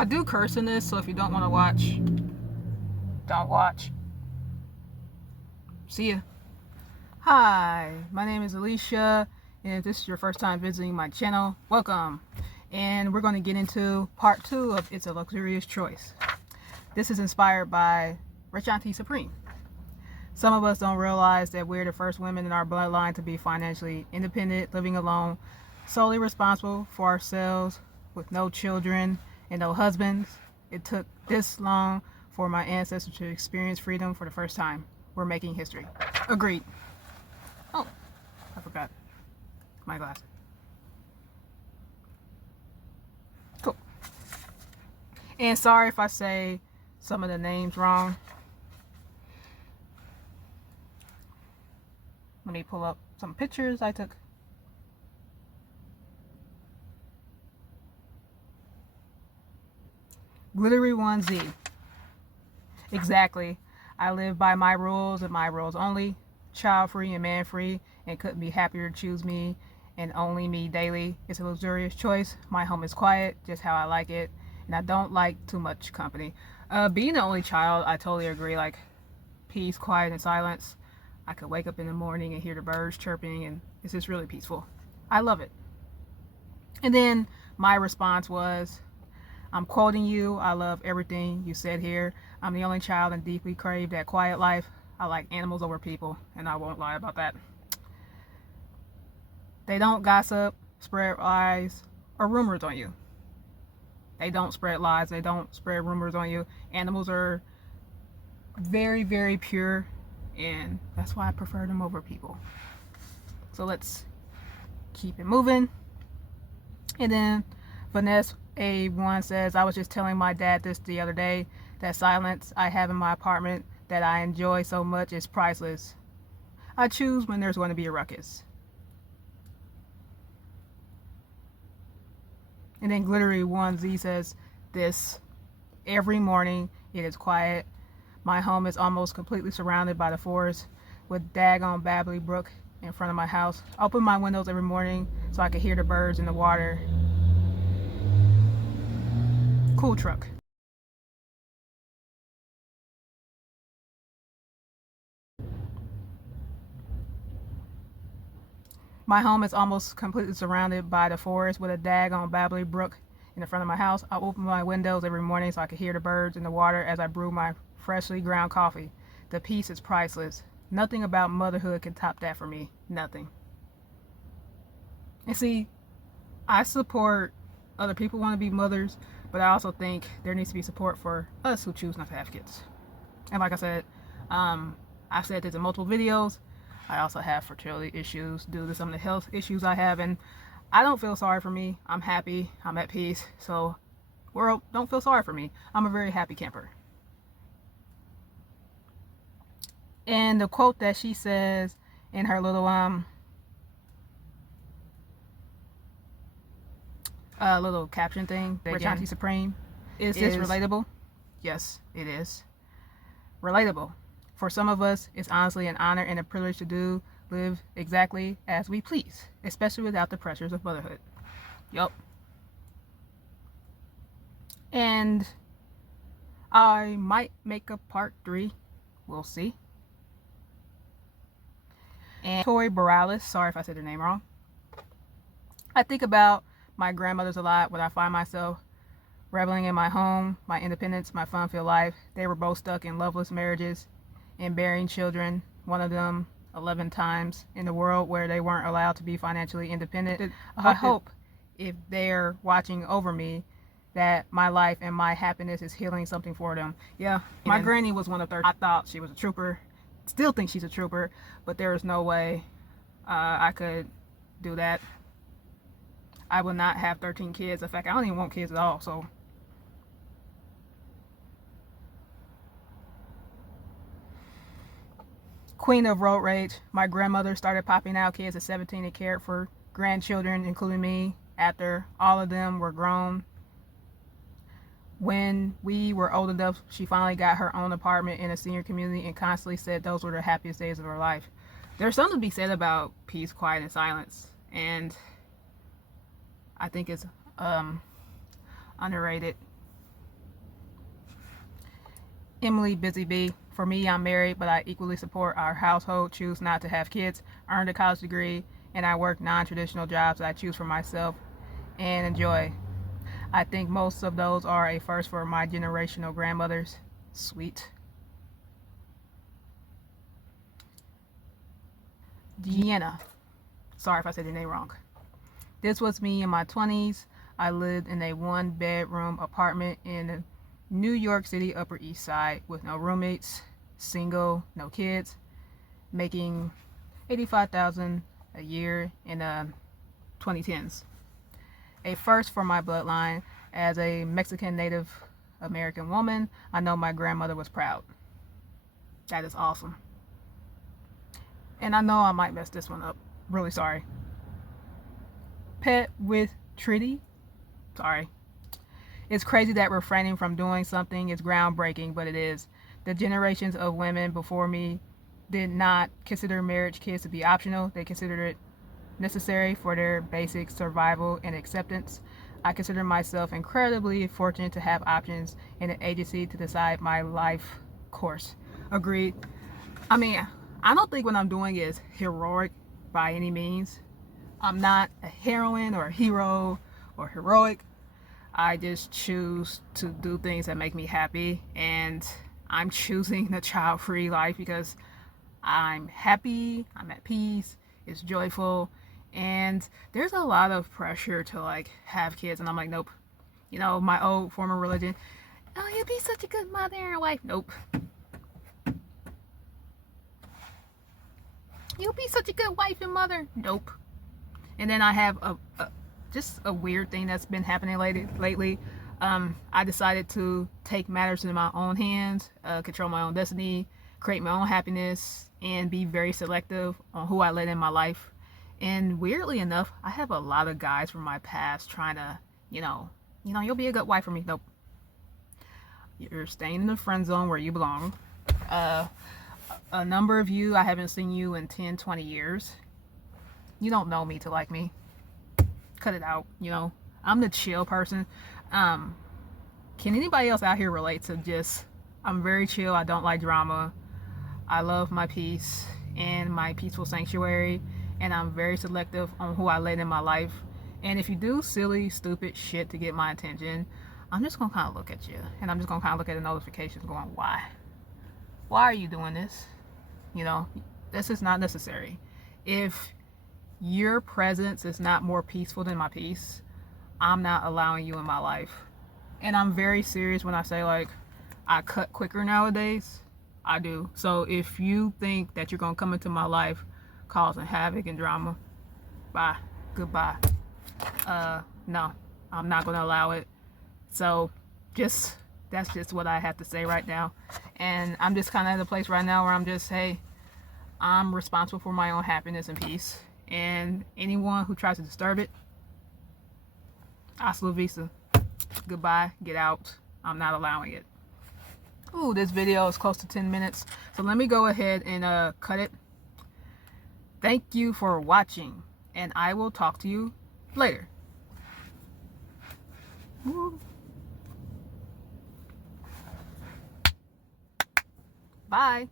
I do curse in this, so if you don't want to watch, don't watch. See ya. Hi, my name is Alicia, and if this is your first time visiting my channel, welcome. And we're going to get into part 2 of It's a Luxurious Choice. This is inspired by Rich Auntie Supreme. Some of us don't realize that we're the first women in our bloodline to be financially independent, living alone, solely responsible for ourselves, with no children and no husbands. It took this long for my ancestors to experience freedom for the first time. We're making history. Agreed. Oh, I forgot my glasses. Cool. And sorry if I say some of the names wrong. Let me pull up some pictures I took. Glittery 1Z. Exactly. I live by my rules and my rules only. Child free and man free, and couldn't be happier to choose me and only me daily. It's a luxurious choice. My home is quiet, just how I like it, and I don't like too much company. Being the only child, I totally agree. Like peace, quiet, and silence. I could wake up in the morning and hear the birds chirping, and it's just really peaceful. I love it. And then my response was, I'm quoting you. I love everything you said here. I'm the only child and deeply crave that quiet life. I like animals over people, and I won't lie about that. They don't gossip, spread lies, or rumors on you. They don't spread lies. They don't spread rumors on you. Animals are very, very pure, and that's why I prefer them over people. So let's keep it moving. And then Vanessa A1 says, I was just telling my dad this the other day, that silence I have in my apartment that I enjoy so much is priceless. I choose when there's going to be a ruckus. And then Glittery 1Z says this, every morning it is quiet. My home is almost completely surrounded by the forest with daggone babbly brook in front of my house. I open my windows every morning so I can hear the birds in the water. Cool truck. My home is almost completely surrounded by the forest with a daggone babbly brook in the front of my house. I open my windows every morning so I can hear the birds in the water as I brew my freshly ground coffee. The peace is priceless. Nothing about motherhood can top that for me. Nothing. And see, I support other people want to be mothers, but I also think there needs to be support for us who choose not to have kids. And like I said, I've said this in multiple videos. I also have fertility issues due to some of the health issues I have, and I don't feel sorry for me. I'm happy. I'm at peace. So, world, don't feel sorry for me. I'm a very happy camper. And the quote that she says in her little little caption thing, Rich Auntie Supreme, is this relatable? Yes, it is. Relatable. For some of us, it's honestly an honor and a privilege to live exactly as we please, especially without the pressures of motherhood. Yup. And I might make a part 3. We'll see. And Tori Borales, sorry if I said her name wrong. I think about my grandmothers a lot when I find myself reveling in my home, my independence, my fun-filled life. They were both stuck in loveless marriages and bearing children, one of them 11 times, in the world where they weren't allowed to be financially independent. I hope if they're watching over me that my life and my happiness is healing something for them. Yeah, my granny was one of 13. I thought she was a trooper. Still think she's a trooper, but there is no way I could do that. I will not have 13 kids. In fact, I don't even want kids at all, so. Queen of road rage. My grandmother started popping out kids at 17 and cared for grandchildren, including me, after all of them were grown. When we were old enough, she finally got her own apartment in a senior community and constantly said those were the happiest days of her life. There's something to be said about peace, quiet, and silence, and I think it's underrated. Emily Busy Bee. For me, I'm married, but I equally support our household, choose not to have kids, earned a college degree, and I work non-traditional jobs that I choose for myself and enjoy. I think most of those are a first for my generational grandmothers. Sweet. Deanna. Sorry if I said your name wrong. This was me in my 20s. I lived in a one-bedroom apartment in the New York City Upper East Side with no roommates, single, no kids, making $85,000 a year in the 2010s. A first for my bloodline. As a Mexican Native American woman, I know my grandmother was proud. That is awesome. And I know I might mess this one up. Really sorry. Pet with treaty. Sorry. It's crazy that refraining from doing something is groundbreaking, but it is. The generations of women before me did not consider marriage kids to be optional. They considered it necessary for their basic survival and acceptance. I consider myself incredibly fortunate to have options and an agency to decide my life course. Agreed. I mean, I don't think what I'm doing is heroic by any means. I'm not a heroine or a hero or heroic. I just choose to do things that make me happy, and I'm choosing the child-free life because I'm happy, I'm at peace, it's joyful, and there's a lot of pressure to like have kids, and I'm like, nope. You know, my old former religion, oh, you'd be such a good mother and wife. Nope. You'll be such a good wife and mother. Nope. And then I have just a weird thing that's been happening lately. I decided to take matters into my own hands, control my own destiny, create my own happiness, and be very selective on who I let in my life. And weirdly enough, I have a lot of guys from my past trying to, you'll be a good wife for me. Nope. You're staying in the friend zone where you belong. A number of you, I haven't seen you in 10, 20 years. You don't know me to like me. Cut it out, I'm the chill person. Can anybody else out here relate to just, I'm very chill, I don't like drama, I love my peace and my peaceful sanctuary, and I'm very selective on who I let in my life. And if you do silly, stupid shit to get my attention, I'm just gonna kind of look at you, and I'm just gonna kind of look at the notifications going, why are you doing this? This is not necessary. If your presence is not more peaceful than my peace, I'm not allowing you in my life. And I'm very serious when I say, like, I cut quicker nowadays. I do. So if you think that you're going to come into my life causing havoc and drama, bye. Goodbye. No, I'm not going to allow it. So that's just what I have to say right now. And I'm just kind of at a place right now where I'm just, hey, I'm responsible for my own happiness and peace. And anyone who tries to disturb it, hasta la vista. Goodbye, get out. I'm not allowing it. Ooh, this video is close to 10 minutes. So let me go ahead and cut it. Thank you for watching, and I will talk to you later. Woo. Bye.